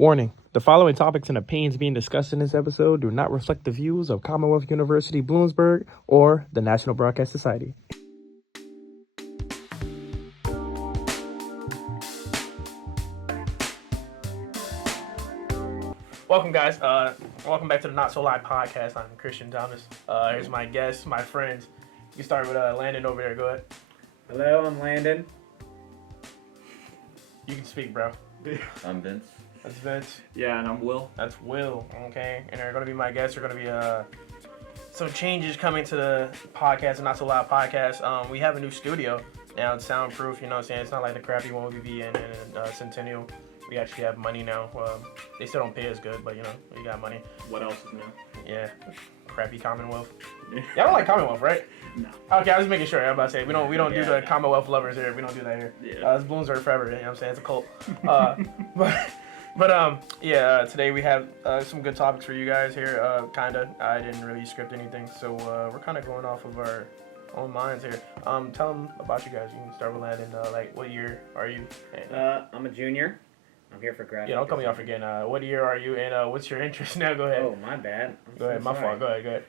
Warning: the following topics and opinions being discussed in this episode do not reflect the views of Commonwealth University Bloomsburg or the National Broadcast Society. Welcome, guys. Welcome back to the Not So Live podcast. I'm Christian Thomas. Here's my guests, my friends. You start with Landon over there. Go ahead. Hello, I'm Landon. You can speak, bro. I'm Vince. That's Vince. Yeah, and I'm Will. That's Will. Okay, and they're going to be my guests. There are going to be some changes coming to the podcast, and Not So Loud podcast. We have a new studio now. It's soundproof. You know what I'm saying? It's not like the crappy one we be in Centennial. We actually have money now. They still don't pay us good, but you know, we got money. What else is new? Yeah, crappy Commonwealth. Y'all don't like Commonwealth, right? No. Okay, I was making sure. I'm about to say we don't do the Commonwealth lovers here. We don't do that here. Yeah. It's Bloomsburg forever. You know what I'm saying? It's a cult. But today we have some good topics for you guys here. Kinda. I didn't really script anything, so we're kind of going off of our own minds here. Tell them about you guys. You can start with Landon. Like, what year are you? I'm a junior. I'm here for graphic. Yeah, don't cut me off again. What year are you, and what's your interest now? Go ahead. Oh, my bad. Go ahead. My fault. Go ahead.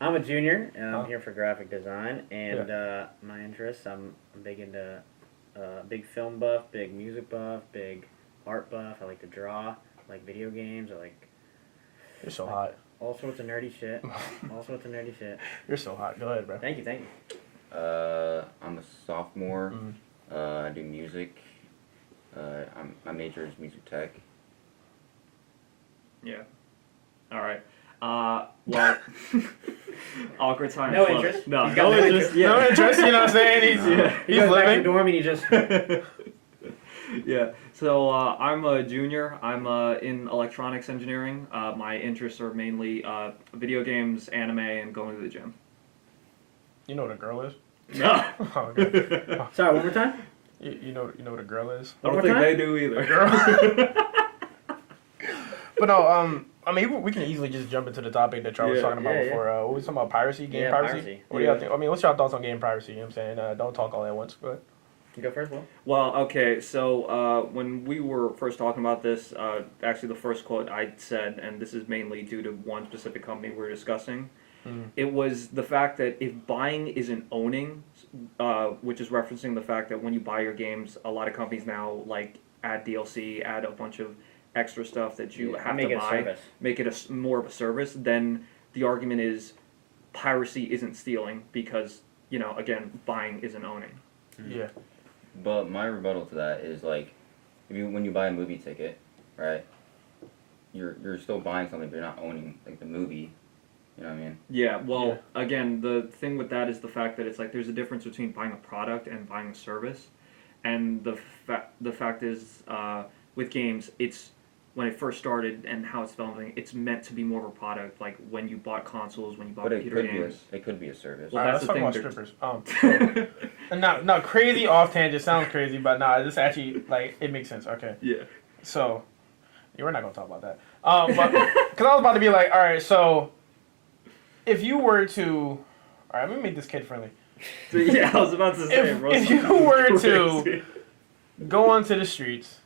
I'm a junior, and I'm here for graphic design. And my interests, I'm big into big film buff, big music buff, big art buff. I like to draw. I like video games. I like. You're so hot. All sorts of nerdy shit. You're so hot. Go ahead, bro. Thank you. I'm a sophomore. Mm-hmm. I do music. My major is music tech. Yeah. All right. Well, awkward time. No interest. No, He's got no interest. Yeah. No interest. You know what I'm saying? He's Back to the living. dorm and he just. Yeah. So I'm a junior. I'm in electronics engineering. My interests are mainly video games, anime, and going to the gym. You know what a girl is? No. Oh, okay. Sorry, one more time. You know what a girl is? I don't One think more they do either. A girl. But no, I mean, we can easily just jump into the topic that Charles was talking about before. What was we talking about? Piracy? Game piracy? What do y'all think? I mean, what's y'all thoughts on game piracy? You know what I'm saying? Don't talk all at once, but. You go first, Will. Well, okay, so when we were first talking about this, actually the first quote I said, and this is mainly due to one specific company we were discussing, it was the fact that if buying isn't owning, which is referencing the fact that when you buy your games, a lot of companies now like add DLC, add a bunch of extra stuff that you have to buy, make it more of a service, then the argument is piracy isn't stealing because, you know, again, buying isn't owning. Yeah. But my rebuttal to that is like, when you buy a movie ticket, right? You're still buying something, but you're not owning like the movie. You know what I mean? Yeah. Well, again, the thing with that is the fact that it's like there's a difference between buying a product and buying a service, and the fact is with games, it's when it first started and how it's developing, it's meant to be more of a product. Like when you bought consoles, when you bought computer games. It could be a service. Well, Alright, that's let's the talk thing. about strippers. No, crazy off tangent. Sounds crazy, but this actually, like, it makes sense. Okay. Yeah. So, we're not going to talk about that. But, because I was about to be like, all right, so, if you were to, all right, let me make this kid friendly. Yeah, I was about to say, bro. If you were to go onto the streets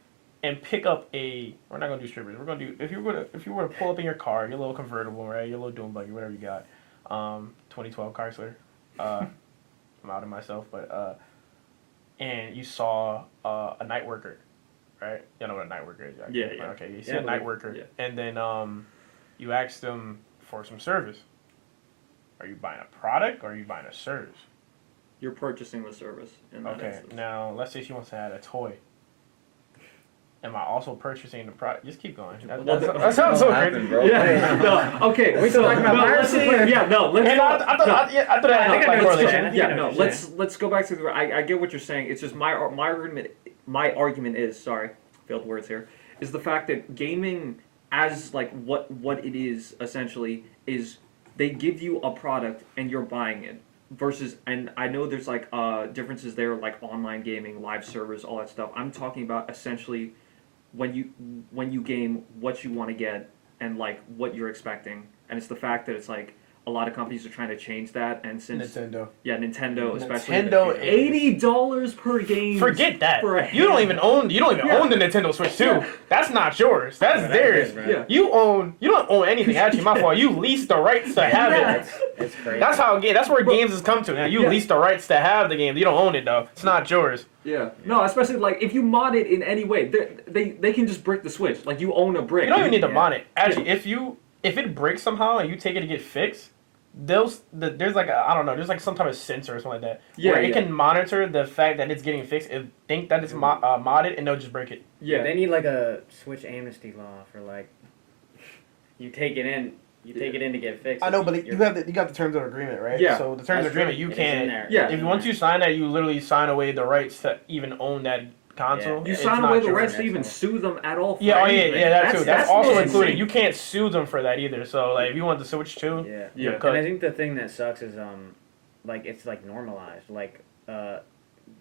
and pick up we're not going to do strippers. We're going to do, if you were to pull up in your car, your little convertible, right, your little dune buggy, whatever you got, 2012 Chrysler, I'm out of myself, but, and you saw a night worker, right? You know what a night worker is, right? Yeah. Okay, you see a night worker, and then you ask them for some service. Are you buying a product or are you buying a service? You're purchasing the service. In that instance. Now let's say she wants to add a toy. Am I also purchasing the product? Just keep going. That sounds so crazy, bro. Yeah. No. Okay. We're talking about piracy. Yeah. No. Let's. And I thought that had like correlation. Yeah. No. Let's go back to the. I get what you're saying. It's just my argument. My argument is failed words here. Is the fact that gaming as like what it is essentially is they give you a product and you're buying it versus, and I know there's like differences there like online gaming, live servers, all that stuff. I'm talking about essentially when you game what you want to get and like what you're expecting, and it's the fact that it's like a lot of companies are trying to change that, and since Nintendo. Nintendo especially, Nintendo is- $80 per game. Forget that. For a You don't handheld. even own. You don't even Yeah. own the Nintendo Switch 2. Yeah. That's not yours. That's That theirs. is, bro. Yeah. You don't own anything. Actually, my fault. You lease the rights to have Yeah. it. It's crazy. That's how that's where Well, games has come to now. You yeah. lease the rights to have the game. You don't own it though. It's not yours. Yeah. No, especially like if you mod it in any way, they can just brick the Switch. Like you own a brick. You don't even need to Yeah. mod it. Actually, if it breaks somehow and you take it to get fixed, there's like I don't know. There's like some type of sensor or something like that Yeah, where it yeah. can monitor the fact that it's getting fixed and think that it's modded and they'll just break it. Yeah. They need like a Switch amnesty law for like, you take it in to get fixed. I know, but You're- you got the terms of agreement, right? Yeah. So the terms That's of agreement true. you It is can't. in there. Yeah. It is If in once there. you sign that, you literally sign away the rights to even own that console. You It's sign not away the yours. rights to even sue them at all. For Yeah, anything. that too. That's also insane. included. You can't sue them for that either. So like, if you want the Switch too, Yeah. Yeah. cut. And I think the thing that sucks is like it's like normalized. Like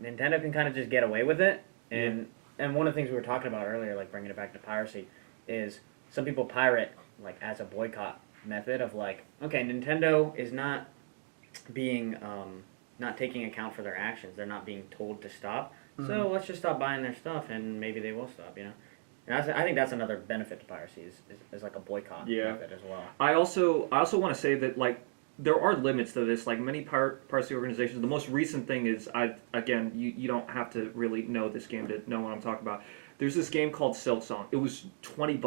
Nintendo can kind of just get away with it, and one of the things we were talking about earlier, like bringing it back to piracy, is some people pirate like as a boycott method of like, okay, Nintendo is not being not taking account for their actions. They're not being told to stop. So let's just stop buying their stuff, and maybe they will stop. You know. And I think that's another benefit to piracy is like a boycott Yeah. method as well. I also want to say that like there are limits to this. Like many piracy organizations, the most recent thing is you don't have to really know this game to know what I'm talking about. There's this game called Silk Song. It was $20.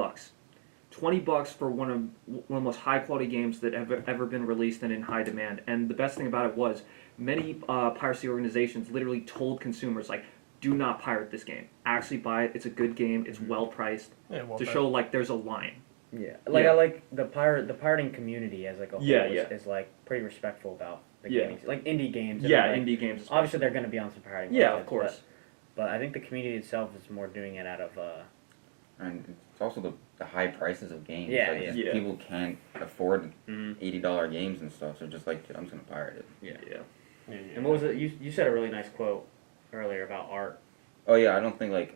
$20 for one of the most high quality games that have ever been released and in high demand. And the best thing about it was many piracy organizations literally told consumers like, do not pirate this game. Actually buy it. It's a good game. It's well priced yeah, well, to show like there's a line. Yeah, like Yeah. I like the pirating community as like a whole Yeah, is, yeah. is like pretty respectful about the Yeah. gaming, like indie games. Yeah, like, indie games. obviously they're going to be on some pirating. Yeah, websites, of course. But I think the community itself is more doing it out of. And it's also the high prices of games. Yeah, like, yeah. just Yeah. people can't afford Mhm. $80 games and stuff, so just like, I'm just gonna pirate it. Yeah. And what was it? You said a really nice quote earlier about art. Oh yeah, I don't think like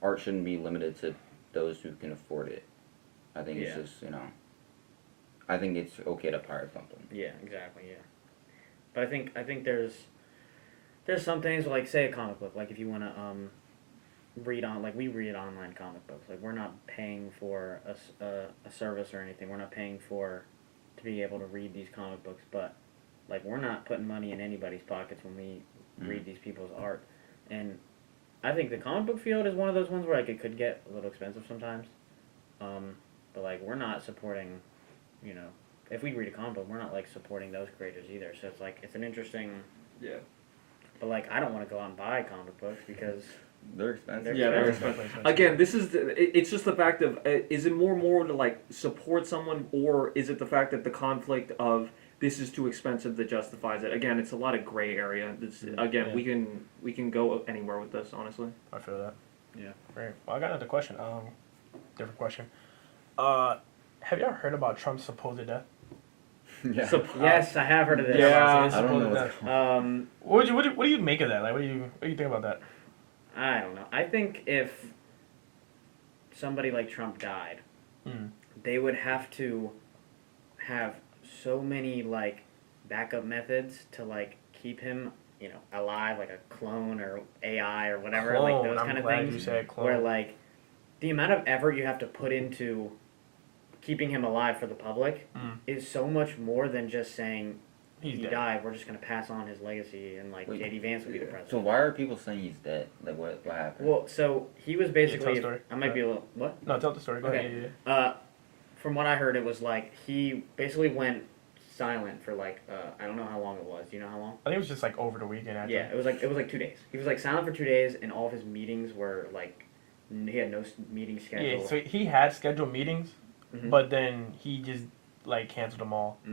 art shouldn't be limited to those who can afford it. I think it's Yeah. just I think it's okay to pirate something. Yeah, exactly. Yeah, but I think there's some things like say a comic book. Like if you want to read on we read online comic books. Like we're not paying for a service or anything. We're not paying to be able to read these comic books. But like we're not putting money in anybody's pockets when we read these people's art. And I think the comic book field is one of those ones where like it could get a little expensive sometimes. But like we're not supporting, if we read a comic book, we're not like supporting those creators either. So it's like it's an interesting. Yeah. But like I don't want to go out and buy comic books because They're expensive. Yeah, they're expensive. Again, this is it's just the fact of is it more moral to like support someone, or is it the fact that the conflict of this is too expensive that justifies it? Again, it's a lot of gray area. Again, Yeah. we can go anywhere with this, honestly. I feel that. Yeah. Right. Well, I got another question. Different question. Have y'all heard about Trump's supposed death? Yeah. yes, I have heard of this. Yeah. I don't know Supposed what's death. What do you make of that? Like, what do you think about that? I don't know. I think if somebody like Trump died, Mm. they would have to have so many like backup methods to like keep him, alive, like a clone or AI or whatever, like Clone, those I'm kind of glad things. you said clone. Where like the amount of effort you have to put into keeping him alive for the public Mm. is so much more than just saying He's he dead. died. We're just gonna pass on his legacy and like Wait, JD Vance will be the So president. why are people saying he's dead? Like what happened? Well, so he was basically. story. I might be a little what? No, tell the story. Go Okay. ahead. Yeah. From what I heard, it was like he basically went silent for like I don't know how long it was. Do you know how long? I think it was just like over the weekend. Actually. Yeah, it was like 2 days. He was like silent for 2 days, and all of his meetings were like he had no meetings scheduled. Yeah. So he had scheduled meetings, Mhm. but then he just like canceled them all. I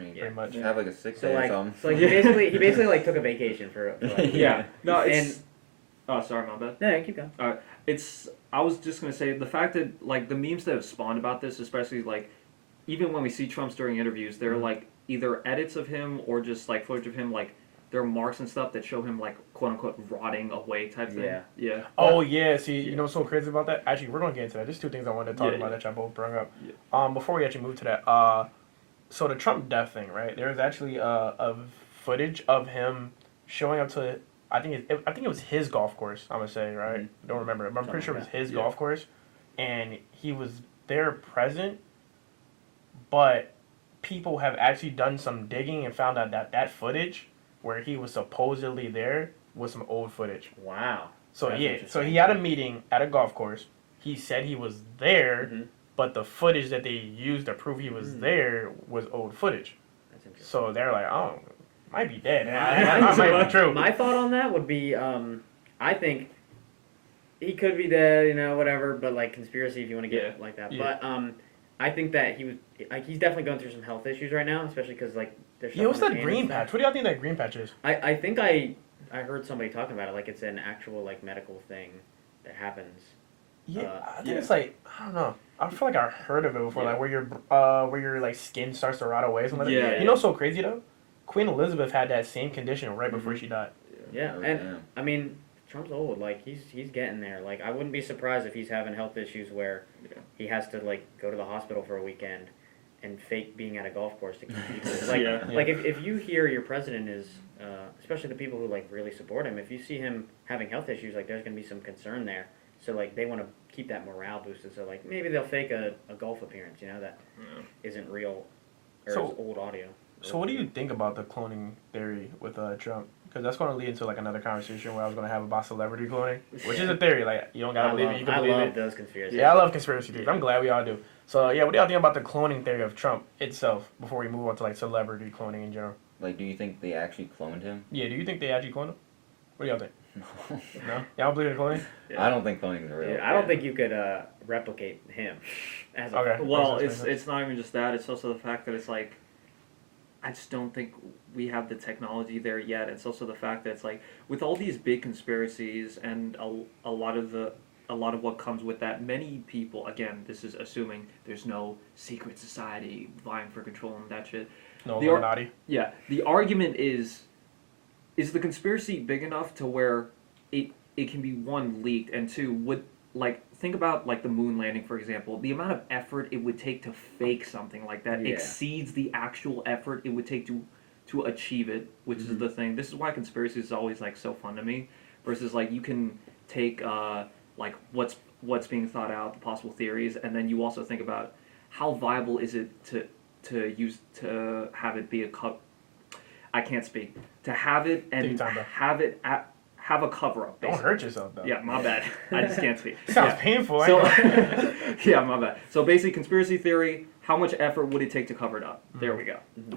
mean, pretty much. Have like a sick So day or like, something. so like he basically like took a vacation for like, Yeah. No, it's. And- oh, sorry, my bad. Yeah, keep going. It's. I was just gonna say the fact that like the memes that have spawned about this, especially like, even when we see Trump's during interviews, they're like either edits of him or just like footage of him like there are marks and stuff that show him like quote unquote rotting away type thing. Yeah. Yeah. Oh yeah, see, you know what's so crazy about that? Actually, we're gonna get into that. There's two things I wanted to talk Yeah, about yeah. that y'all both brought up. Yeah. Before we actually move to that, so the Trump death thing, right? There was actually a footage of him showing up to. I think it was his golf course. I'm gonna say, right? Mhm. Don't remember, but I'm pretty sure it was his Yeah. golf course, and he was there present. But people have actually done some digging and found out that footage where he was supposedly there was some old footage. Wow. So That's yeah, so interesting. he had a meeting at a golf course. He said he was there, Mhm. but the footage that they used to prove he was there was old footage. That's interesting. So they're like, oh, might be dead. My- That might be true. My thought on that would be, I think he could be dead, you know, whatever. But like conspiracy, if you want to get it like that. Yeah. But I think that he was like he's definitely going through some health issues right now, especially because like there's. Yeah, what's stuff on that his hands green and stuff. patch? What do y'all think that green patch is? I think I heard somebody talking about it like it's an actual like medical thing that happens. Yeah, I think yeah. it's like I don't know. I feel like I heard of it before, Yeah. like where your like skin starts to rot away, something like Yeah, that. yeah. You know, what's so crazy though. Queen Elizabeth had that same condition right before she died. Yeah, Oh, and damn. I mean Trump's old. Like he's getting there. Like I wouldn't be surprised if he's having health issues where Yeah. he has to like go to the hospital for a weekend and fake being at a golf course to keep people. Like Yeah. like if you hear your president is, especially the people who like really support him, if you see him having health issues, like there's gonna be some concern there. So like they want to keep that morale boosted. So like maybe they'll fake a golf appearance, you know, that isn't real or So- it's old audio. So what do you think about the cloning theory with Trump? Because that's going to lead into like another conversation where I was going to have about celebrity cloning, which is a theory. Like you don't gotta believe it, you can I believe love it. those conspiracies. Yeah, I love conspiracy theories. I'm glad we all do. So yeah, what do y'all think about the cloning theory of Trump itself before we move on to like celebrity cloning in general? Like, do you think they actually cloned him? Yeah, do you think they actually cloned him? What do y'all think? No, y'all don't believe in cloning? Yeah. I don't think cloning is real. Yeah, I don't think you could replicate him. As a, Okay. Well, Makes sense. it's not even just that. It's also the fact that it's like, I just don't think we have the technology there yet. It's also the fact that it's like with all these big conspiracies and a lot of what comes with that. Many people, again, this is assuming there's no secret society vying for control and that shit. No The Illuminati. Yeah, the argument is the conspiracy big enough to where it can be one leaked and two would like think about like the moon landing for example. The amount of effort it would take to fake something like that Yeah. exceeds the actual effort it would take to achieve it, which is the thing. This is why conspiracy is always like so fun to me. Versus like you can take like what's being thought out, the possible theories, and then you also think about how viable is it to use to have it be a cup. I can't speak. To have it Take and your time, bro. have a cover up. Don't hurt yourself though. Yeah, my bad. I just can't speak. Sounds Yeah. painful. So, So, yeah, my bad. So basically, conspiracy theory. How much effort would it take to cover it up? There we go.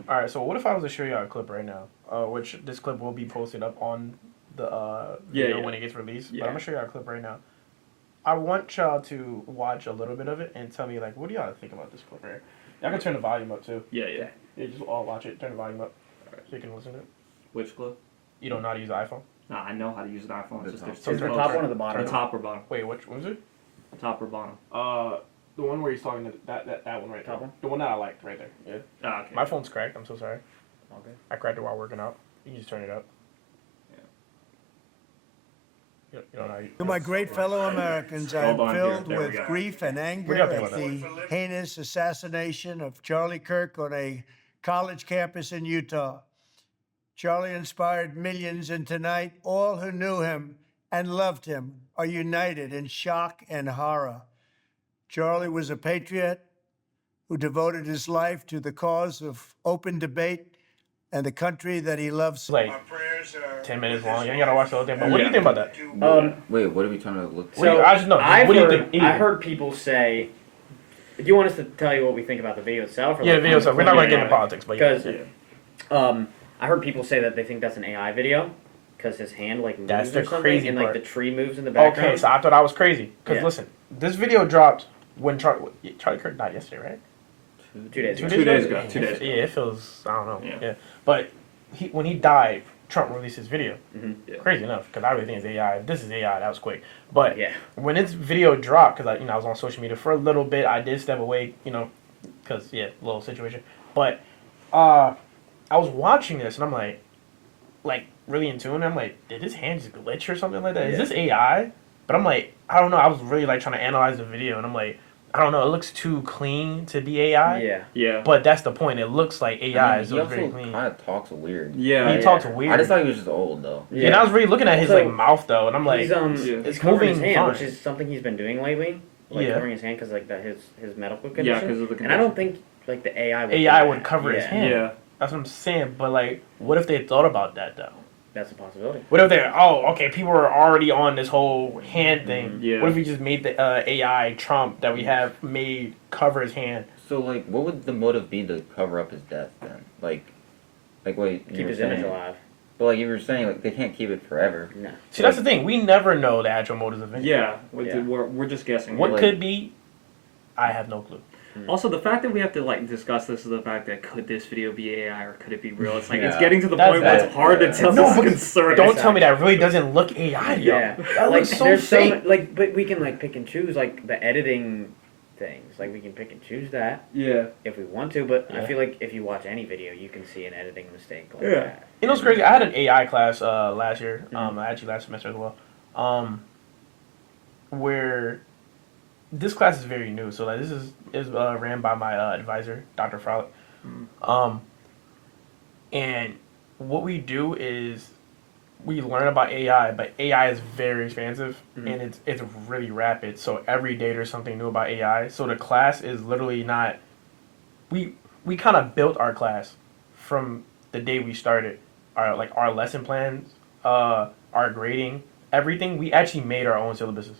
all right. So what if I was to show you a clip right now? Which this clip will be posted up on the video yeah. when it gets released. Yeah. But I'm gonna show you a clip right now. I want y'all to watch a little bit of it and tell me like, what do y'all think about this clip right here? Y'all can turn the volume up too. Yeah, yeah. Yeah, just all watch it. Turn the volume up Alright. so you can listen to it. Which clip? You don't know how to use an iPhone? Nah, I know how to use an iPhone. It's just there's So is two the turn- top modes. one or the bottom? The top or bottom? Wait, which was it? Top or bottom? The one where he's talking to that one right Top there. one? The one that I liked right there. Yeah. Ah, okay. My phone's cracked. I'm so sorry. Okay. I cracked it while working out. You can just turn it up. You don't know how you. To my great fellow Americans, I am Hold on here. filled There we with go. grief and anger What do you at think the heinous assassination of Charlie Kirk on a college campus in Utah. Charlie inspired millions, and tonight, all who knew him and loved him are united in shock and horror. Charlie was a patriot who devoted his life to the cause of open debate and the country that he loves. It's like 10 minutes long. You ain't gotta watch the whole thing. But what do you think about that? Wait, what are we trying to look? What do you- I just know. I've What do you heard, think? I heard people say. Do you want us to tell you what we think about the video itself? Or Yeah, like, video stuff. We're not gonna get Yeah. into politics, but yeah. Because I heard people say that they think that's an AI video because his hand like moves That's the or something, crazy and like part. the tree moves in the background. Okay, so I thought I was crazy. Because Yeah. listen, this video dropped when Charlie Kirk died yesterday, right? 2 days. 2 days ago. 2 Yeah, days ago. Yeah, it feels, I don't know. Yeah. Yeah. But when he died, Trump released his video. Yeah. Crazy enough, because I really think it's AI. If this is AI, that was quick. But Yeah. when this video dropped, because I was on social media for a little bit, I did step away, because, little situation. But I was watching this, and I'm like really in tune. I'm like, did his hand just glitch or something like that? Is this AI? But I'm like, I don't know. I was really like trying to analyze the video, and I'm like, I don't know. It looks too clean to be AI. Yeah. Yeah. But that's the point. It looks like AI, he so it's very also clean. kind of talks weird. Yeah. He yeah. talks weird. I just thought he was just old though. Yeah, and I was really looking at his like Also, mouth though, and I'm like, he's Yeah. he's It's covering his moving hand, which fine. is something he's been doing lately. Like Yeah. covering his hand because like his medical condition. Yeah, because of the And I don't think like the AI would AI do would that. cover his Yeah, hand. Yeah. that's what I'm saying. But like, what if they thought about that though? That's a possibility. What if they're okay? People are already on this whole hand thing. Yeah. What if we just made the AI Trump that we have made cover his hand? So like, what would the motive be to cover up his death then? Like what you Keep were his saying. image alive. But like you were saying, like they can't keep it forever. No. See, that's the thing. We never know the actual motives of it. Yeah. Yeah. We're just guessing. What Like- could be? I have no clue. Also, the fact that we have to like discuss this is the fact that could this video be AI or could it be real? It's like it's Yeah. getting to the That's point where bad. it's hard to tell. No, It's but concerning. Don't tell me that really doesn't look AI, yo. Yeah. That Like looks so there's so fake. much, like, but we can like pick and choose like the editing things. Like we can pick and choose that Yeah. if we want to. But I Yeah. feel like if you watch any video, you can see an editing mistake like Yeah. that. You know what's crazy? I had an AI class last year, actually last semester as well, where this class is very new. So like this is ran by my advisor, Dr. Frolic, and what we do is we learn about AI, but AI is very expansive and it's really rapid. So every day there's something new about AI. So the class is literally not. We kind of built our class from the day we started. Our lesson plans, our grading, everything. We actually made our own syllabuses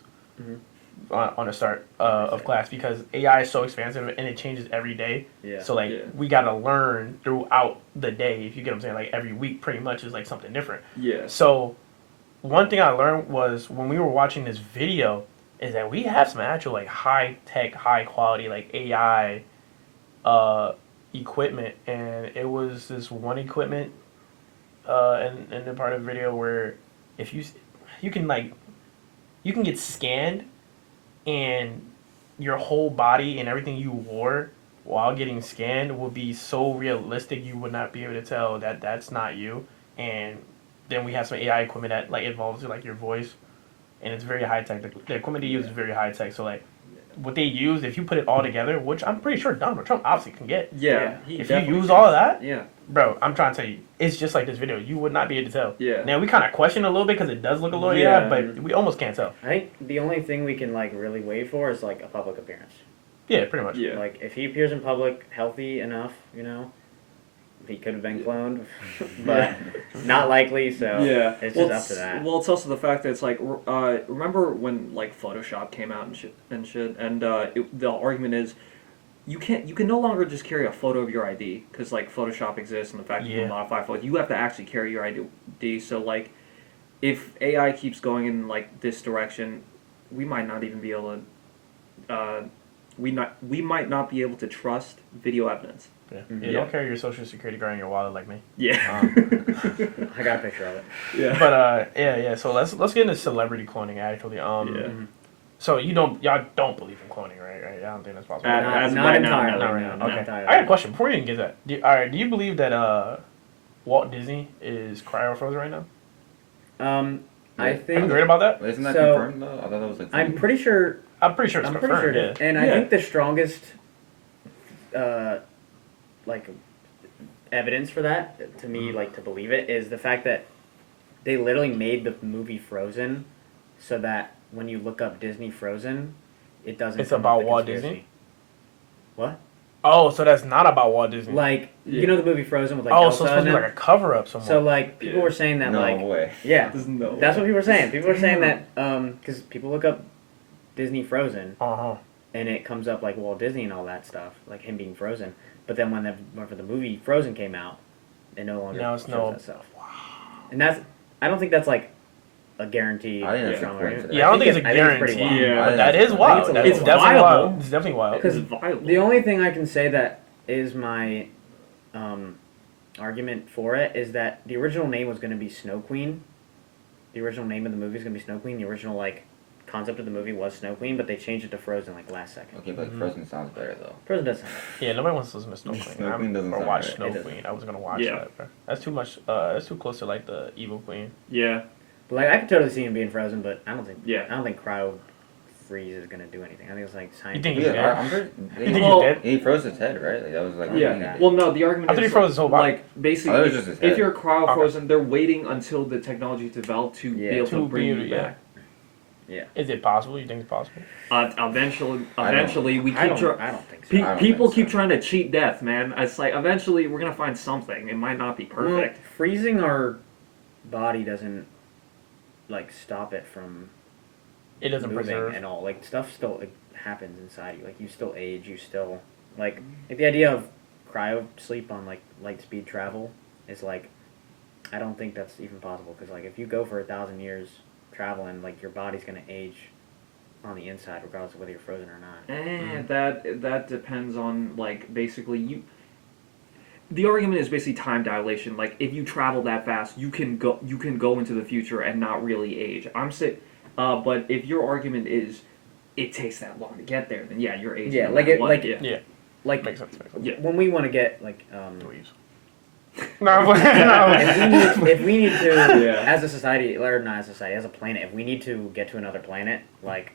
on the start of class because AI is so expansive and it changes every day. Yeah. So like Yeah. we gotta learn throughout the day. If you get what I'm saying, like every week pretty much is like something different. Yeah. So one thing I learned was when we were watching this video is that we have some actual like high tech, high quality like AI equipment, and it was this one equipment in the part of the video where if you can get scanned and your whole body and everything you wore while getting scanned will be so realistic you would not be able to tell that that's not you. And then we have some AI equipment that like involves like your voice, and it's very high tech. The equipment they use is very high tech. So like what they use, if you put it all together, which I'm pretty sure Donald Trump obviously can get. Yeah. he If you definitely use can. all of that, Yeah. bro, I'm trying to tell you, it's just like this video. You would not be able to tell. Yeah. Now we kind of question a little bit because it does look a little Yeah. AI, but we almost can't tell. I think the only thing we can like really wait for is like a public appearance. Yeah, pretty much. Yeah. Like if he appears in public healthy enough, you know, he could have been cloned, but not likely. So Yeah, it's well, just up to that. Well, it's also the fact that it's like, remember when like Photoshop came out and shit, and the argument is, you can no longer just carry a photo of your ID because like Photoshop exists and the fact that you Yeah. can modify photos, you have to actually carry your ID. So like, if AI keeps going in like this direction, we might not even be able to, we might not be able to trust video evidence. Yeah. Mhm. Yeah, don't carry your social security card in your wallet like me. Yeah. I got a picture of it. Yeah. But yeah. So let's get into celebrity cloning actually. Yeah. So y'all don't believe in cloning, right? I don't think that's possible. As of not right now, entirely. Not no. right no, now. not Okay. entirely. I got a question before you even get that. All right. Do you believe that Walt Disney is cryo frozen right now? I Yeah. think Have you heard about that? Isn't that So, confirmed though? I thought that was like. I'm pretty sure. I'm pretty sure it's I'm confirmed. pretty sure. yeah. And I Yeah. think the strongest, like, evidence for that to me, like to believe it, is the fact that they literally made the movie Frozen, so that when you look up Disney Frozen, it doesn't. It's come about up the Walt conspiracy. Disney? What? Oh, so that's not about Walt Disney. Like you know the movie Frozen with like oh, Elsa so it's supposed in to be it? like a cover up somewhere. So like people Yeah. were saying that no like way. yeah, There's no that's way. what people were saying. People were saying that because people look up Disney Frozen uh-huh. and it comes up like Walt Disney and all that stuff, like him being frozen. But then whenever the movie Frozen came out, it no longer Now it's shows no- that stuff. And I don't think that's like a guarantee. I think that's strong a coincidence. argument. Yeah, I don't think it's a I think it's pretty guarantee. wild. Yeah. But that is wild. it's a That's little definitely viable. wild. It's definitely wild. Because It's viable. The only thing I can say that is my argument for it is that the original name was going to be Snow Queen. The original name of the movie is going to be Snow Queen. The original like concept of the movie was Snow Queen, but they changed it to Frozen like last second. Okay, but Mhm. Frozen sounds better though. Frozen does sound Yeah, nobody wants to listen to Snow Queen. Snow Queen doesn't or sound watch right. Snow It doesn't. Queen. I was gonna watch Yeah. that, bro. That's too much. That's too close to like the Evil Queen. Yeah. But like I could totally see him being Frozen, but I don't think Yeah. cryo freeze is gonna do anything. I think it's like You science. think he's dead? I'm pretty. You think Well, he's dead? He froze his head, right? Like that was like. the Yeah. thing he did. Well, no. The argument I thought is he froze his whole body. like basically, Oh, that was just his if head. you're cryo Okay. frozen, they're waiting until the technology is developed to Yeah. be able To to bring be- you yeah. back. Is it possible? You think it's possible? Eventually, we I keep don't think so. I don't people think keep so. trying to cheat death, man. It's like eventually we're gonna find something. It might not be perfect. Well, freezing our body doesn't like stop it from It doesn't moving preserve. and all. Like stuff still like, happens inside you. Like you still age. You still like the idea of cryo sleep on like light speed travel is like I don't think that's even possible because like if you go for 1,000 years traveling, like your body's gonna age on the inside regardless of whether you're frozen or not. That depends on like basically you. The argument is basically time dilation. Like if you travel that fast, you can go into the future and not really age. But if your argument is it takes that long to get there, then yeah, you're aging. Yeah, no like matter it- what, like- yeah. Like Makes sense. Makes sense. Yeah. when we want to get like Louise. No, no. if we need to Yeah. as a society or not as a society as a planet, if we need to get to another planet like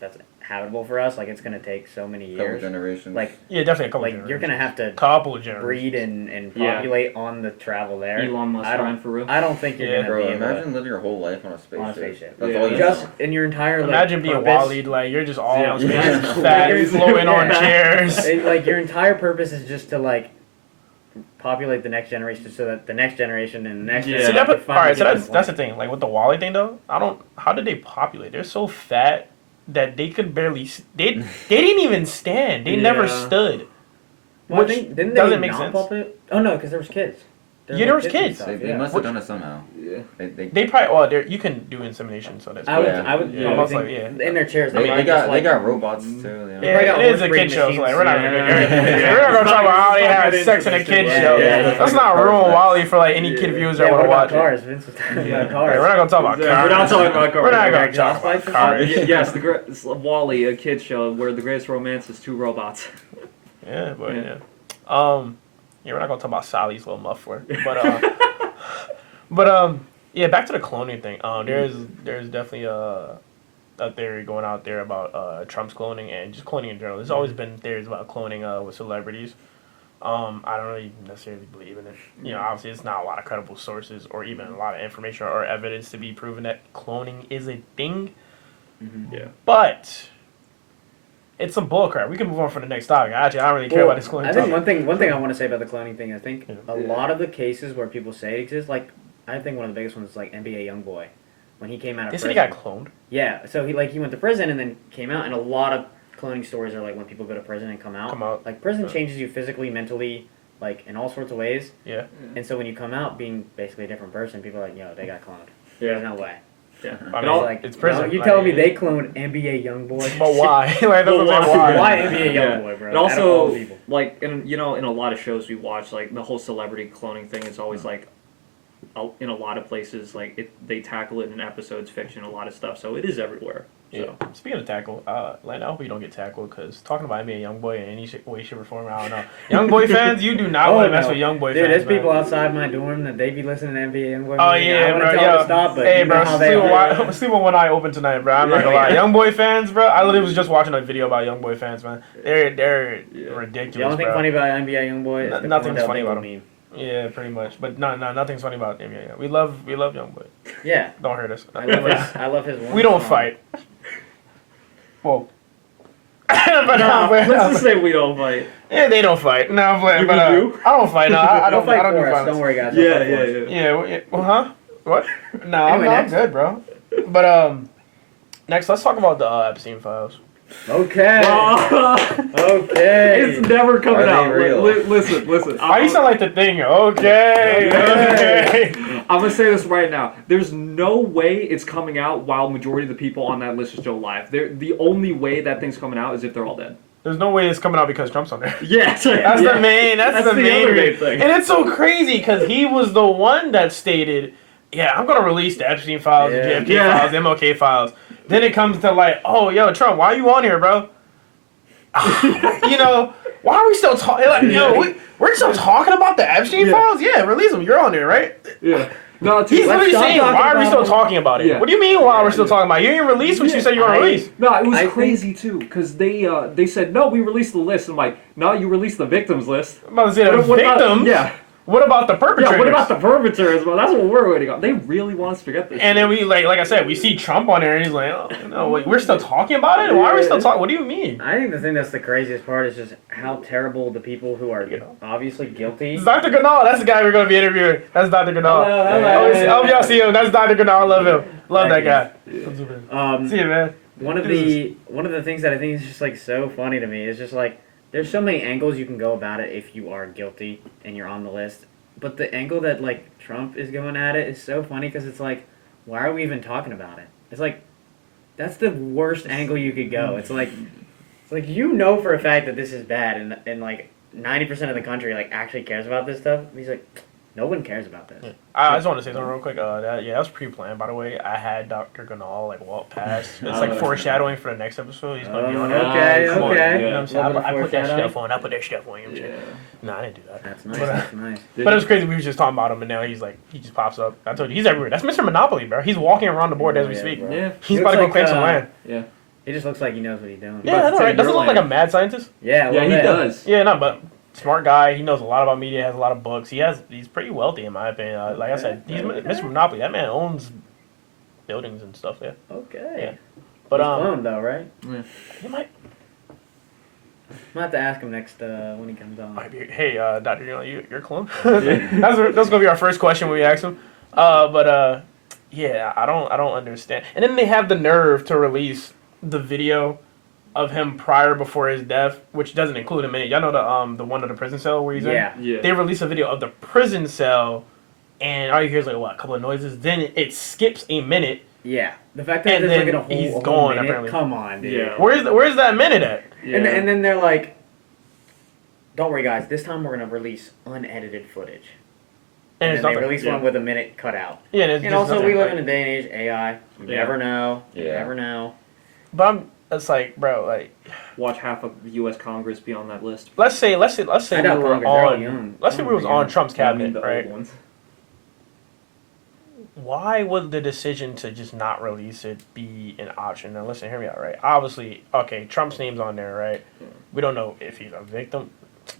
that's habitable for us, like it's gonna take so many Couple years. generations. Like Yeah, definitely a couple. like you're gonna have to couple of generations. breed and Yeah. populate on the travel there. Elon Musk I don't- ran for real. I don't think you're Yeah. gonna Bro, be able imagine living your whole life on a spaceship. On a spaceship. That's Yeah. all to you just know. in your entire like, Imagine being purpose, Wally, like you're just all Yeah. on space, Yeah. fat, You're- floating on yeah. chairs. like your entire purpose is just to like populate the next generation so that the next generation and the next Yeah. See, generation that, can but, finally all right, so get to that's the planet. thing. Like with the Wally thing, though, I don't. How did they populate? They're so fat that they could barely. They didn't even stand. They never Yeah. stood. Well, I which think, didn't doesn't they make not sense. populate? Oh no, because there was kids. Yeah, there was and kids. stuff, They yeah. must have done it somehow. Yeah. They They probably. You can do insemination, so that's. I would, Yeah. I would Yeah. probably Almost think like, yeah. in their chairs. they probably got just, like, robots too. You know? Yeah, Probably got it is a horse kid show, so like we're not breeding gonna machines. we're not gonna talk about how they Let's not have get sex in a into kid this. show. Yeah, yeah. Let's not ruin Wally for like any kid Yeah. viewers Yeah, that what want to about watch it. cars? Vince was talking Yeah. about cars. We're not gonna talk about Yeah, cars. we're not talking about cars. We're not gonna Exhaust talk pipes about and cars. stuff? Yes, it's Wall-E, a kid show where the greatest romance is two robots. Yeah, but Yeah. yeah. Yeah, we're not gonna talk about Sally's little muffler, but yeah, back to the cloning thing. There's definitely a theory going out there about Trump's cloning and just cloning in general. There's always been theories about cloning with celebrities. I don't really necessarily believe in it. You know, obviously it's not a lot of credible sources or even a lot of information or evidence to be proven that cloning is a thing. Yeah. But it's some bullcrap. We can move on for the next topic. Actually, I don't really care about this cloning I think topic. one thing I want to say about the cloning thing, I think Yeah. a lot of the cases where people say it exists, like I think one of the biggest ones is like NBA YoungBoy, when he came out of They said prison. he got cloned. Yeah, so he went to prison and then came out, and a lot of cloning stories are like when people go to prison and come out. Like prison Yeah. changes you physically, mentally, like in all sorts of ways. Yeah. And so when you come out being basically a different person, people are like, yo, they got cloned. Yeah. There's no way. Yeah. I It mean, all- like, it's prison. You like, telling me they cloned NBA YoungBoy? But why? Like, that's what I'm saying, why? Why NBA Yeah. YoungBoy, bro? And Out of all also, people. like in a lot of shows we watch, like the whole celebrity cloning thing is always like, in a lot of places, like they tackle it in episodes, fiction, a lot of stuff. So it is everywhere. So. Yeah. Speaking of tackle, Len, I hope you don't get tackled because talking about NBA YoungBoy in any way, shape, or form, I don't know. YoungBoy fans, you do not Oh, want to mess no. with YoungBoy Dude, fans. there's people man. outside my dorm that they be listening to NBA YoungBoy. Oh music. yeah, I want bro. to tell them Yo, to stop, but hey, you bro, know how they are. sleep with one eye open tonight, bro. I'm not gonna lie. YoungBoy fans, bro. I literally was just watching a video about YoungBoy fans, man. They're Yeah. ridiculous, The only thing bro. funny about NBA YoungBoy is the Nothing's Cornell funny Dingle about him. meme. Yeah, pretty much. But no, nothing's funny about NBA. We love YoungBoy. Yeah, Don't hurt us. I love his one We don't song. fight. Well. but No, but- let's just say we don't fight. yeah, they don't fight. No, I'm playing, You but do? I don't fight. No, I They'll don't. fight I don't do for us. violence. Don't worry, guys. They'll fight for us. Yeah. Well, huh? What? No, I'm, Anyway, I'm next. good, bro. But next let's talk about the Epstein files. Okay. Okay. It's never coming Are they out. real? Listen. Why you sound like the thing? Okay. Okay. I'm gonna say this right now. There's no way it's coming out while majority of the people on that list are still alive. The only way that thing's coming out is if they're all dead. There's no way it's coming out because Trump's on there. Yeah, That's the main. That's the main other reason. thing. And it's so crazy because he was the one that stated, "Yeah, I'm gonna release the Epstein files, the Yeah. JFK Yeah. files, the MLK files." Then it comes to like, "Oh, yo, Trump, why are you on here, bro?" You know, why are we still talking? Like, yo, we're still talking about the Epstein Yeah. files? Yeah, release them. You're on there, right? Yeah. No, He's Let's literally stop saying, talking why are we about still him. talking about it? Yeah. What do you mean why we're still talking about it? You didn't release what you said you were going to release. No, it was I think- crazy too, because they said no, we released the list. I'm like, no, you released the victims list. I'm about to say the What about- victims. yeah, What about the perpetrators? yeah. What about the perpetrators? Well, that's what we're waiting on. They really want us to forget this. And shit. then we like I said, we see Trump on there, and he's like, "Oh no, wait, we're still talking about it. Why are we still talking? What do you mean?" I think the thing that's the craziest part is just how terrible the people who are You know. obviously guilty. It's Dr. Ganal. That's the guy we're going to be interviewing. That's Dr. Ganal. Hello. I hope y'all see him. That's Dr. Ganal. I love him. Love that guy. See you, man. One of the things that I think is just like so funny to me is just like there's so many angles you can go about it if you are guilty and you're on the list. But the angle that like Trump is going at it is so funny because it's like, why are we even talking about it? It's like that's the worst angle you could go. It's like you know for a fact that this is bad and like 90% of the country like actually cares about this stuff. And he's like, no one cares about this. I just want to say something real quick. That was pre-planned, by the way. I had Dr. Ganal like walk past. It's like foreshadowing for the next episode. He's gonna be on it. Okay, Come on, okay. You know what I'm saying? Little bit of I put that foreshadowing. stuff on. I put that stuff on. You know what I'm saying? No, I didn't do that. That's nice. But, That's nice. But it was crazy. We were just talking about him, and now he's like, he just pops up. I told you, he's everywhere. That's Mr. Monopoly, bro. He's walking around the board as we Yeah, speak. bro. Yeah. He's He about to looks go claim like, some land. He just looks like he knows what he's doing. Yeah, I know, to right? take Doesn't your look like a land. mad scientist. Yeah, a Yeah, little he bit. does. Yeah, no, but smart guy. He knows a lot about media. Has a lot of books. He's pretty wealthy in my opinion. Like I said, he's Mr. Monopoly. That man owns buildings and stuff. Yeah, Okay. Yeah. but He's cloned though, right? he might I'm gonna have to ask him next when he comes on. be. Hey, Doctor, you're a clone. that's gonna be our first question when we ask him. Yeah, I don't understand. And then they have the nerve to release the video of him before his death, which doesn't include him in it. Y'all know the one of the prison cell where he's Yeah. Yeah. They release a video of the prison cell, and all you hear is like what, a couple of noises. Then it skips a minute. Yeah. The fact that And there's like then a whole, he's a whole gone, minute, apparently. come on, dude. Yeah. Where's that minute at? Yeah. And then they're like, don't worry guys, this time we're gonna release unedited footage. And And it's then they nothing. release Yeah. one with a minute cut out. Yeah, and, it's And just also nothing. we live in a day and age, AI. You Yeah. never know. You Yeah. never know. But it's like, bro, like Watch half of the U.S. Congress be on that list. let's say I we doubt were Congress, they're all on. young. Let's say we was Young. on Trump's I cabinet, mean, the right? old ones. Why would the decision to just not release it be an option? Now, listen, hear me out, right? Obviously, okay, Trump's name's on there, right? Yeah. We don't know if he's a victim.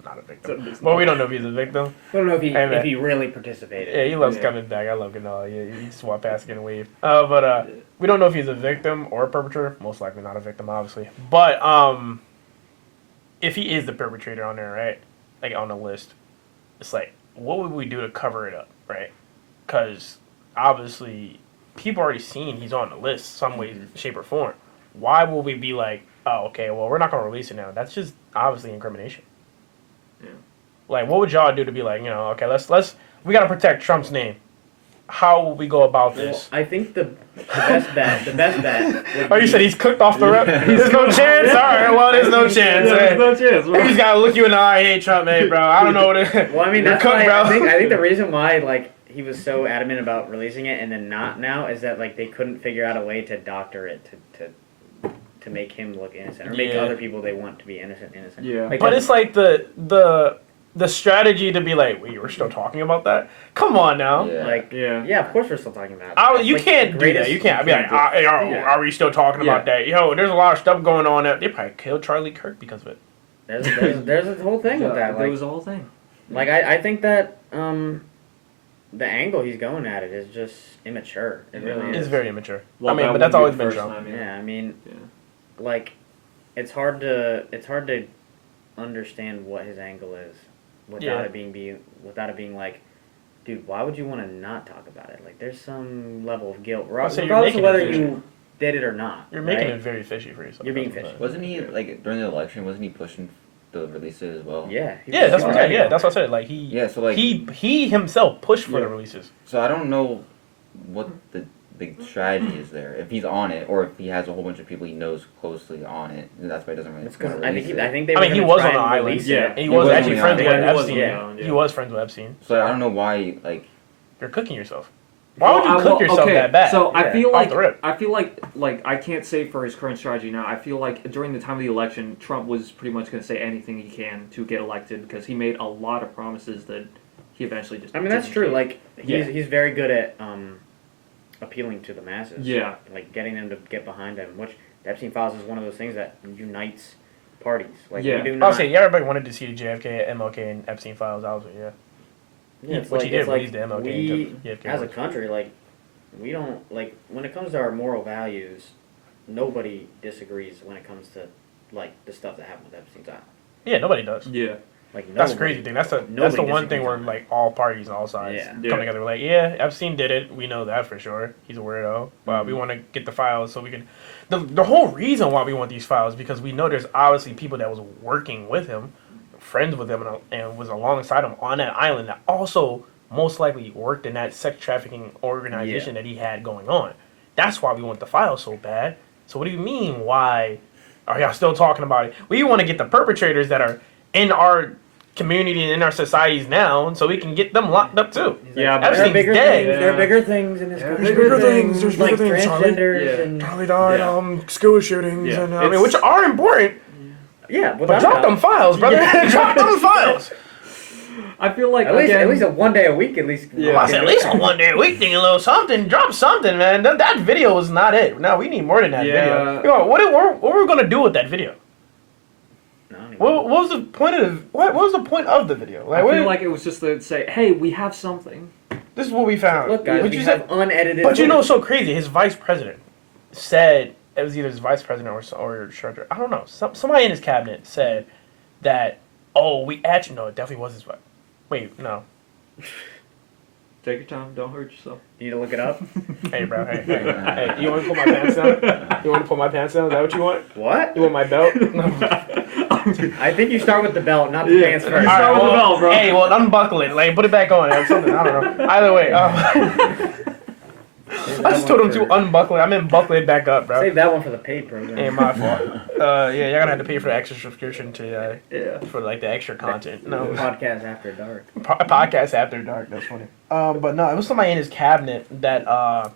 Not a victim. Well, we don't know if he's a victim. I don't know if he Hey, man. if he really participated. Yeah, he loves Yeah. coming back. I love Ganal. Yeah, he just walked past getting wave. We don't know if he's a victim or a perpetrator. Most likely not a victim, obviously. But if he is the perpetrator on there, right? Like on the list, it's like, what would we do to cover it up, right? Because obviously, people already seen he's on the list some way, shape, or form. Why will we be like, oh, okay, well, we're not gonna release it now? That's just obviously incrimination. Yeah. Like, what would y'all do to be like, okay, let's we gotta protect Trump's name. How will we go about Well, this? I think the best bet would Oh, you be- said he's cooked off the rep? There's no chance? Alright, well, there's no chance. Yeah, Hey. there's no chance. He just gotta look you in the eye, hey, Trump, hey, bro. I don't know what it Well, I mean, You're that's cooked, why bro. I think the reason why like he was so adamant about releasing it and then not now is that like they couldn't figure out a way to doctor it to make him look innocent or make Yeah. other people they want to be innocent. Yeah. Like, But that's- it's like the strategy to be like, wait, we're still talking about that? Come on now. Yeah. like Yeah. yeah, of course we're still talking about it. That's, You like, can't the do that. greatest- You can't. I'd be like, are we still talking about that? Yo, there's a lot of stuff going on there. They probably killed Charlie Kirk because of it. There's a whole thing with that. There Like, was a whole thing. like I think that the angle he's going at it is just immature. It really It's is. very immature. Well, I mean, that but that's wouldn't be always the been first Trump. time, Yeah, I mean, Yeah. like, it's hard to understand what his angle is without Yeah. it being like, dude, why would you want to not talk about it? Like, there's some level of guilt, so you're regardless of making whether it fishy. you did it or not. You're making right? it very fishy for yourself. You're being That's what I'm fishy. Wasn't he like during the election? Wasn't he pushing to release it as well? Yeah. he saying. Yeah, was that's what I super said. Yeah, heavy that's on what I said. Like Yeah. So like, he himself pushed for the Yeah. releases. so I don't know what the strategy is there. If he's on it, or if he has a whole bunch of people he knows closely on it, and that's why he doesn't really. it. It's 'cause wanna I release think it. I think they. I were mean, he gonna was try on the and island. release Yeah. it. And he He was was actually on the friends with island. Yeah, he was Epstein. on the island, yeah. He was friends with Epstein. So I don't know why like. You're cooking yourself. Why would you Well, cook yourself okay, that bad? So I Yeah. feel Off like the rip. I can't say for his current strategy now. I feel like during the time of the election, Trump was pretty much going to say anything he can to get elected because he made a lot of promises that he eventually just. I mean, that's didn't true. take- Like Yeah. he's very good at appealing to the masses. Yeah. Like getting them to get behind him, which the Epstein Files is one of those things that unites parties. Like Yeah. we do I'll not. say, yeah, everybody wanted to see the JFK, MLK, and Epstein files. I was like, yeah. Yeah, it's Which he like, did it's release like the MLK we, and JFK as a ones. country, like we don't like when it comes to our moral values. Nobody disagrees when it comes to like the stuff that happened with Epstein's Island. Yeah, nobody does. Yeah. Like That's the nobody- crazy thing. That's the nobody one thing disagrees where on that. like all parties and all sides Yeah. Yeah. come together. We're like, yeah, Epstein did it. We know that for sure. He's a weirdo. But we Mm-hmm. want to get the files so we can. The whole reason why we want these files is because we know there's obviously people that was working with him, friends with him, and was alongside him on that island that also most likely worked in that sex trafficking organization that he had going on. That's why we want the files so bad. So what do you mean? Why are y'all still talking about it? We want to get the perpetrators that are in our community and in our societies now, so we can get them locked up too. He's Yeah, like, but there are Epstein's bigger dead. things. There are Yeah. bigger things in this country. there's bigger things, there's like bigger things, Charlie. transgenders Yeah. and Charlie died, Yeah. school shootings, Yeah. and It's- which are important, yeah. but drop them files, brother. Drop them files. I feel like At least again, a one day a week at least. Yeah. I said at least a one day a week thing, a little something. Drop something, man. That video was not it. No, we need more than that Yeah. video. Yo, what were we gonna do with that video? No, I don't even What know. was the point of what was the point of the video? I what- feel like it was just to say, hey, we have something. this is what we found. Look, guys, But we you have said- unedited. But you know, footage. what's so crazy. His vice president said it was either his vice president or treasurer. I don't know. Somebody in his cabinet said that. Oh, we actually no, it definitely was his vice. Wait, no. Take your time. Don't hurt yourself. You need to look it up. Hey, bro. Hey. You want to pull my pants down? You want to pull my pants down? Is that what you want? What? You want my belt? No. I think you start with the belt, not the Yeah. pants All first. right. with the belt, bro. Hey, well, unbuckle it. Like, put it back on. Or something. I don't know. Either way. I just told him to unbuckle it. I meant buckle it back up, bro. Save that one for the paid program. Ain't my fault. Yeah, you're gonna have to pay for the extra subscription to Yeah. for like the extra content. No, Podcast after dark. podcast after dark. That's funny. But no, it was somebody in his cabinet that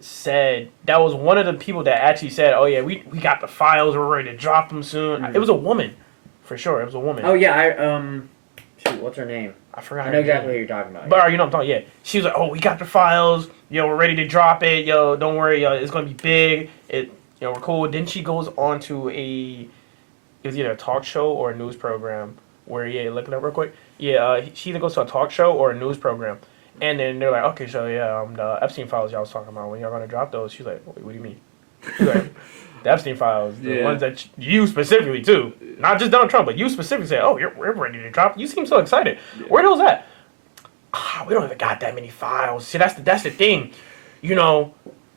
said that was one of the people that actually said, "Oh yeah, we got the files. We're ready to drop them soon." It was a woman, for sure. It was a woman. Oh yeah, shoot, what's her name? I forgot. I her know name. exactly what you're talking about. But you know what I'm talking. Yeah, she was like, "Oh, we got the files. Yo, we're ready to drop it. Yo, don't worry. Yo, it's gonna be big. We're cool." Then she goes on to it was either a talk show or a news program where look it up real quick. She either goes to a talk show or a news program, and then they're like, "Okay, so the Epstein files y'all was talking about, when y'all gonna drop those?" She's like, "Wait, what do you mean?" She's like, "The Epstein files, the Yeah. ones that you specifically too, not just Donald Trump, but you specifically said, oh, we're ready to drop. You seem so excited. Where those at?" We don't even got that many files. See, that's the thing,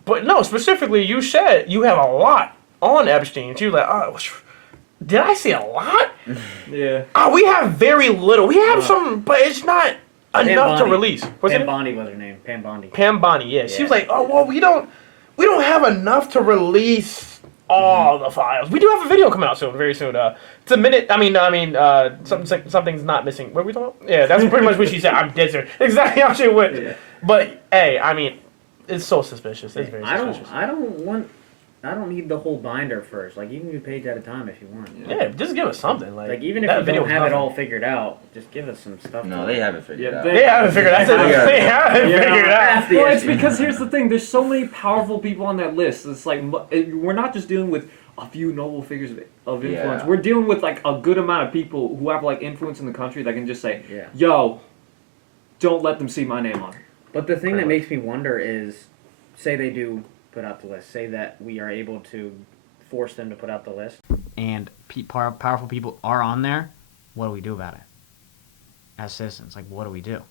But no, specifically, you said you have a lot on Epstein. She was like, "Oh, did I say a lot? Yeah. We have very little. We have some, but it's not enough to Bondi. release." What's Pam it? Bondi was her name. Pam Bondi. Pam Bondi. Yeah, she was Yeah. like, "Oh, well, we don't have enough to release all the files. We do have a video coming out soon, very soon. It's a minute. Something's not missing. What are we talking about? Yeah, that's pretty much what she said. I'm dead serious. Exactly how she went. Yeah. But hey, it's so suspicious. It's very suspicious. I don't need the whole binder first. Like you can do page at a time if you want. Yeah, just give us something. Like even if that you video don't was have it nothing. all figured out, just give us some stuff. No, to they haven't figured Yeah, it out. They haven't figured it out. They haven't Yeah. figured it out. That's the Well, it's issue. because here's the thing. There's so many powerful people on that list. It's like we're not just dealing with a few noble figures of influence. Yeah. We're dealing with like a good amount of people who have like influence in the country that can just say, Yeah. "Yo, don't let them see my name on it." But the thing Pretty that much. makes me wonder is, say they do put out the list. Say that we are able to force them to put out the list. And powerful people are on there. What do we do about it? As citizens, like, what do we do?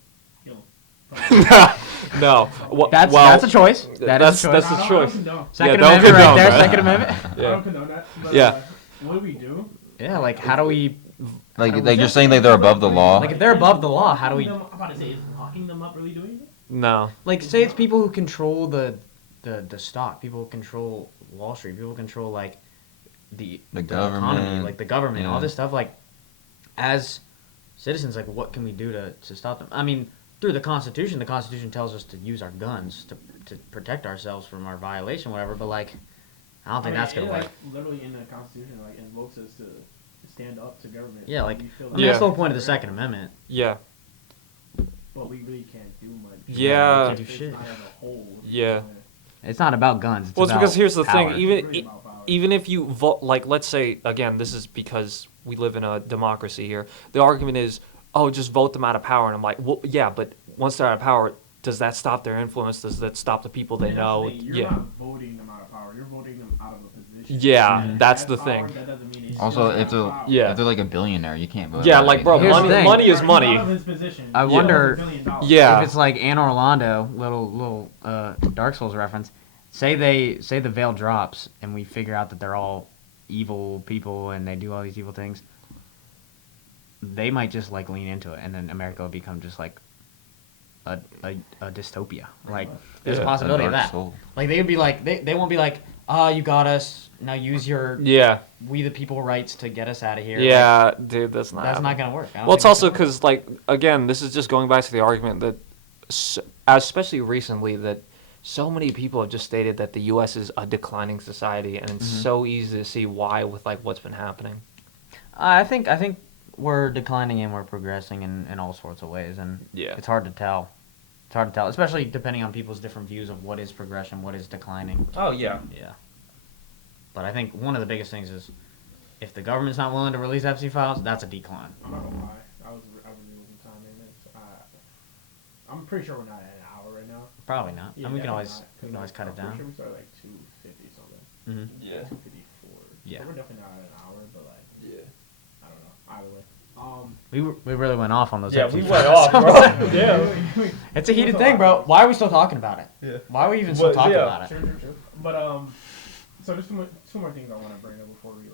No. Well, That's a choice. That's a choice. that's a choice. Second don't Amendment right condone, there. right? Second Amendment. I Yeah. don't condone that. But, Yeah. what do we do? Yeah, like, how do we... Like you're saying like they're above the law. Like, if they're above the law, how do we... I'm about to say, is locking them up really doing it? No. Like, say it's people who control the stock. People who control Wall Street. People who control, like, the economy. government. Like, the government. Yeah. All this stuff. Like, as citizens, like, what can we do to stop them? I mean, through the Constitution tells us to use our guns to protect ourselves from our violation, whatever. But, like, I don't think that's going to work. Literally in the Constitution, invokes us to stand up to government. Yeah, like, We feel I mean, that's Yeah. the whole point of the Second Amendment. Yeah. but we really can't do much. Yeah. Can't do It's shit. not as a whole. Yeah. It's not about guns. It's Well, it's about because here's the power. thing. It's really about power. Even if you vote, like, let's say, again, this is because we live in a democracy here. The argument is, oh, just vote them out of power. And I'm like, well, yeah, but once they're out of power, does that stop their influence? Does that stop the people they And that's know? the thing, You're Yeah. not voting them out of power. You're voting them out of a position. Yeah, And that's if the they have thing. power, that doesn't mean they Also, still if they're have power. Yeah. if they're like a billionaire, you can't vote. Yeah, him out like, bro, Here's the money, thing. money is He's money. out of his position. I He wonder- has $1 billion. Yeah. If it's like Anne Orlando, little Dark Souls reference. Say the veil drops and we figure out that they're all evil people and they do all these evil things. They might just like lean into it, and then America will become just like a dystopia. Like there's a Yeah. possibility A of dark that. soul. Like they would be like they won't be like, you got us. Now use your Yeah. we the people rights to get us out of here. Yeah, dude, that's Like, not. that's not gonna work. I don't Well, it's think also gonna work. because, like, again, this is just going back to the argument that, especially recently, that so many people have just stated that the U.S. is a declining society, and it's so easy to see why with like what's been happening. I think we're declining and we're progressing in all sorts of ways, and Yeah. it's hard to tell. It's hard to tell, especially depending on people's different views of what is progression, what is declining. Oh yeah. Yeah. But I think one of the biggest things is if the government's not willing to release Epstein files, that's a decline. I'm not gonna lie. I was losing time in this. I'm pretty sure we're not at an hour right now. Probably not. Yeah, and we can definitely always not, we 'cause, can always cut it I'm pretty down. sure we started like 250 something. Hmm. Yeah. 254. Yeah. So we're definitely not at an hour, but like Yeah. I don't know. Either way. We really went off on those. Yeah, Epstein we went files. off, bro. Yeah. It's a heated thing, bro. Why are we still talking about it? Yeah. Why are we even still Well, talking yeah. about it? Sure. But so there's two more things I want to bring up before we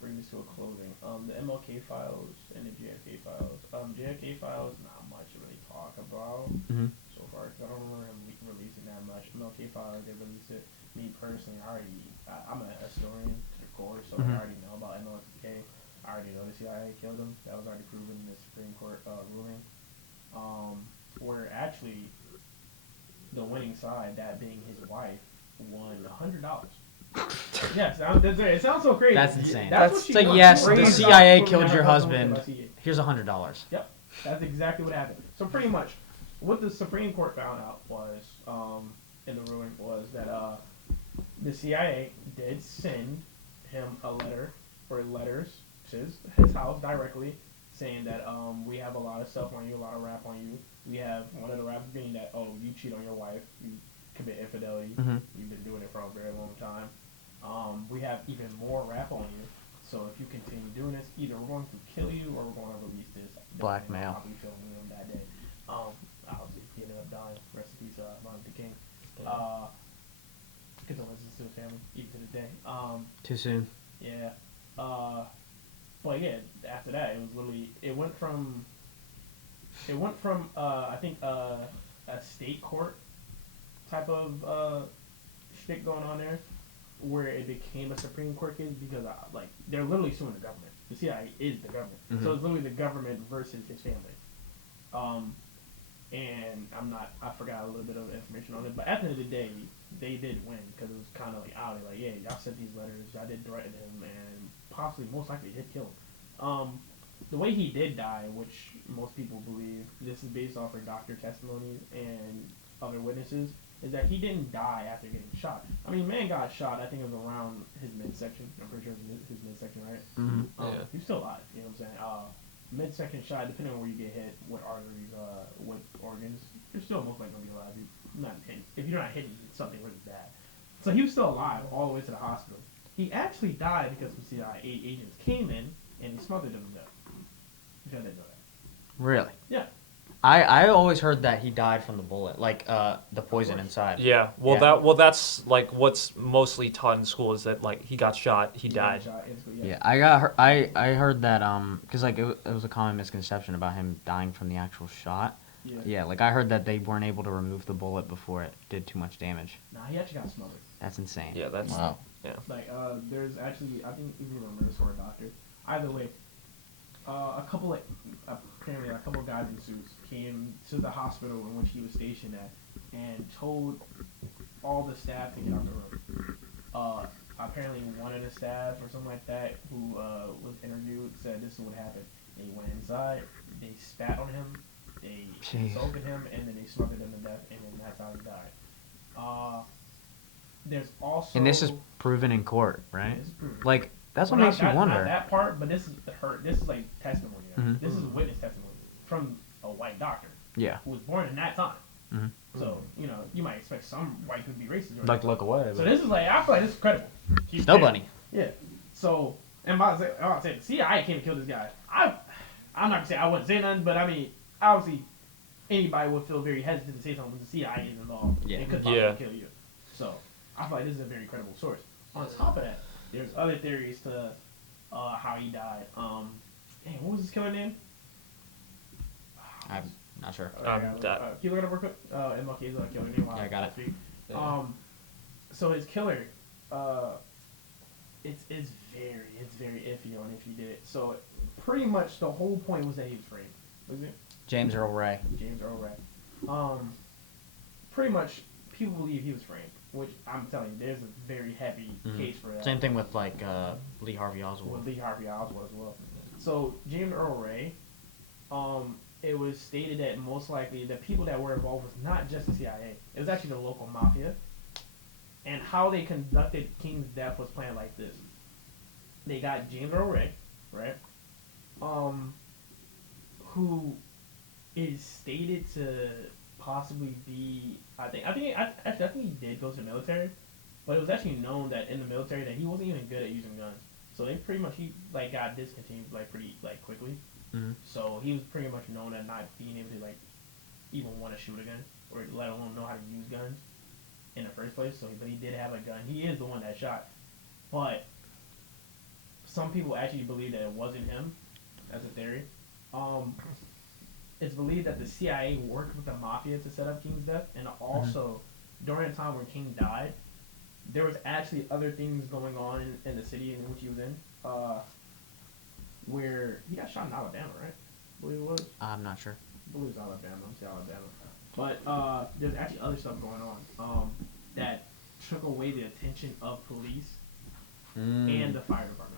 bring this to a closing. The MLK files and the JFK files. JFK files, not much to really talk about Mhm. so far because I don't remember him releasing that much. MLK files, they released it. Me personally, I'm a historian to the core, so Mhm. I already know about MLK. I already know the CIA killed him. That was already proven in the Supreme Court ruling. Where actually the winning side, that being his wife, won $100. Yes, it sounds so crazy. That's insane. That's what she It's like, won. yes, She won the $100 CIA for killed your having husband. husband. Here's $100. Yep, that's exactly what happened. So pretty much, what the Supreme Court found out was, in the ruling, was that the CIA did send him a letter or letters to his house directly, saying that we have a lot of stuff on you, a lot of rap on you. We have one of the raps being that you cheat on your wife, you commit infidelity, Mhm. you've been doing it for a very long time. We have even more rap on you. So if you continue doing this, either we're going to kill you or we're going to release this. Blackmail. Probably filming him that day. Obviously he ended up dying. Rest in peace, Martin Luther King. Condolences to his family, even to this day. Too soon. Yeah. But yeah, after that, it was literally, it went from I think a state court type of shtick going on there, where it became a Supreme Court case because like they're literally suing the government. The CIA is the government, so it's literally the government versus his family. And I forgot a little bit of information on it, but at the end of the day, they did win because it was kind of like out there, like, yeah, y'all sent these letters, y'all did threaten him, and possibly, most likely, did kill him. The way he did die, which most people believe, this is based off of doctor testimonies and other witnesses, is that he didn't die after getting shot. I mean, man got shot, I think it was around his midsection. I'm pretty sure it was his midsection, right? Mhm. Yeah. He's still alive, you know what I'm saying? Midsection shot, depending on where you get hit, what arteries, what organs, you're still most likely going to be alive. You're not hit. If you're not hitting something really bad. So he was still alive all the way to the hospital. He actually died because some CIA agents came in and he smothered him to death. You didn't know that. Really? Yeah. I always heard that he died from the bullet, like the poison inside. Yeah. Well, Yeah. that's like what's mostly taught in school is that like he got shot, he died. Shot instantly, Yeah, I heard that because like it was a common misconception about him dying from the actual shot. Yeah. Yeah, like I heard that they weren't able to remove the bullet before it did too much damage. Nah, he actually got smothered. That's insane. Yeah, that's Wow. Like, there's actually, I think he's either a nurse or a doctor. Either way, apparently a couple of guys in suits came to the hospital in which he was stationed at and told all the staff to get out the room. Apparently one of the staff or something like that who was interviewed said this is what happened. They went inside, they spat on him, they Jeez. assaulted him and then they smuggled him to death, and then that's how he died. There's also And this is proven in court, right? This is proven. Like that's what Well, makes you not wonder. that part, but this is her. This is like testimony. Mhm. This is witness testimony from a white doctor Yeah. who was born in that time. Mhm. So you might expect some white people to be racist. Or Like to look away. so this is like I feel like this is credible. She's Snow dead. Bunny. Yeah. So and I'm about to say the CIA came to kill this guy. I'm not gonna say I wouldn't say nothing, but I mean obviously anybody would feel very hesitant to say something when the CIA is involved. Yeah. It could possibly kill you. So I feel like this is a very credible source. On top of that, there's other theories to how he died. Dang, what was his killer name? I'm not sure. Can you look it up real quick? MLK's killer name. Yeah, I got it. Speak. So his killer, it's very iffy on if he did it. So pretty much the whole point was that he was framed. Was it James Earl Ray. James Earl Ray? Pretty much people believe he was framed, which I'm telling you, there's a very heavy case for that. Same thing with like Lee Harvey Oswald. With Lee Harvey Oswald as well. So James Earl Ray, it was stated that most likely the people that were involved was not just the CIA. It was actually the local mafia. And how they conducted King's death was planned like this. They got James Earl Ray, right? Who is stated to possibly be I think he did go to the military, but it was actually known that in the military that he wasn't even good at using guns. So they pretty much he got discontinued pretty quickly. Mm-hmm. So he was pretty much known at not being able to even want to shoot a gun or let alone know how to use guns in the first place. So but he did have a gun. He is the one that shot, but some people actually believe that it wasn't him. That's a theory. It's believed that the CIA worked with the mafia to set up King's death, and also during the time when King died, there was actually other things going on in the city in which he was in, where he got shot in Alabama, right? I believe it was. I'm not sure. I believe it was Alabama. I'm saying Alabama. But there's actually other stuff going on that took away the attention of police and the fire department.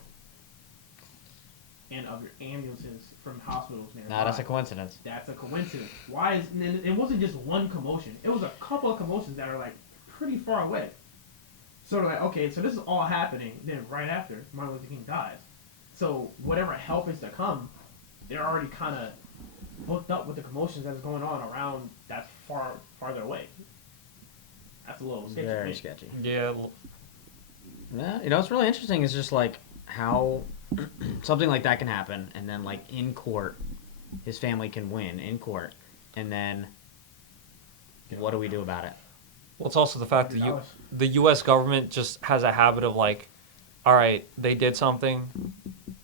And other ambulances from hospitals nearby. Nah, that's a coincidence. That's a coincidence. Why is and it wasn't just one commotion. It was a couple of commotions that are pretty far away. So they're okay, so this is all happening then right after Martin Luther King dies. So whatever help is to come, they're already kind of booked up with the commotions that's going on around that's farther away. That's a little sketchy. Very sketchy. Yeah. Yeah, what's really interesting is just how something like that can happen, and then in court, his family can win in court, and then what do we do about it? Well, it's also the fact that the U.S. government just has a habit of all right, they did something,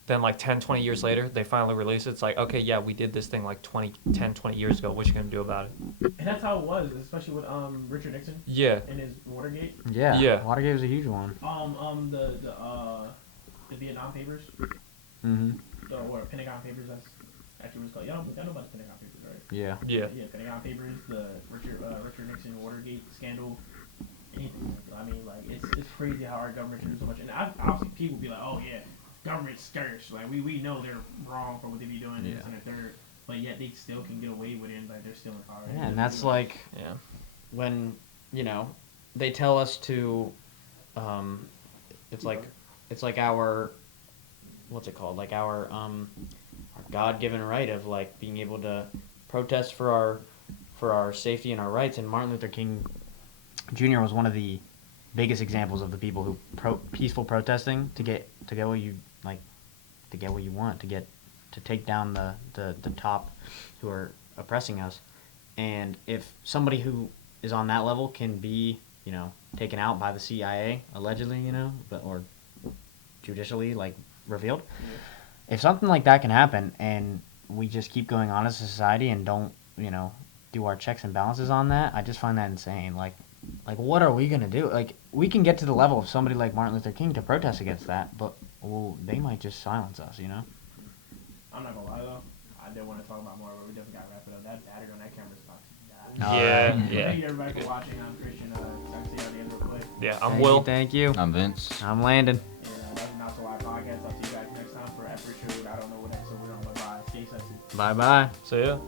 then 10, 20 years later, they finally release it. It's okay, yeah, we did this thing 10, 20 years ago. What you gonna do about it? And that's how it was, especially with Richard Nixon Yeah. and his Watergate. Yeah, Yeah. Watergate was a huge one. The Vietnam Papers, Mm-hmm. or Pentagon Papers. That's actually what it's called. Y'all know about the Pentagon Papers, right? Yeah. Yeah. Yeah, Pentagon Papers, the Richard Nixon Watergate scandal. Anything. I mean, it's crazy how our government should do so much. And obviously, people be oh yeah, government's scarce. We know they're wrong for what they be doing. This and the third, but yet they still can get away with it. And they're still in power. Yeah, and that's Yeah. when they tell us to, it's like our, what's it called? Our God-given right of being able to protest for our safety and our rights. And Martin Luther King Jr. was one of the biggest examples of the people who peaceful protesting to get what you to get what you want, to take down the top who are oppressing us. And if somebody who is on that level can be taken out by the CIA allegedly, or judicially revealed. If something like that can happen and we just keep going on as a society and don't, do our checks and balances on that, I just find that insane. What are we going to do? We can get to the level of somebody like Martin Luther King to protest against that, but they might just silence us, I'm not gonna lie though. I did want to talk about more, but we definitely got to wrap it up. That battery on that camera is about to die. Yeah. Thank you everybody for watching. I'm Christian. I'll see you at the end real quick. Yeah. I'm Will. Thank you. I'm Vince. I'm Landon. And that's Not So Live Podcast. I'll see you guys next time for episode. I don't know what episode we're on, but bye. Stay sexy. Bye-bye. So yeah.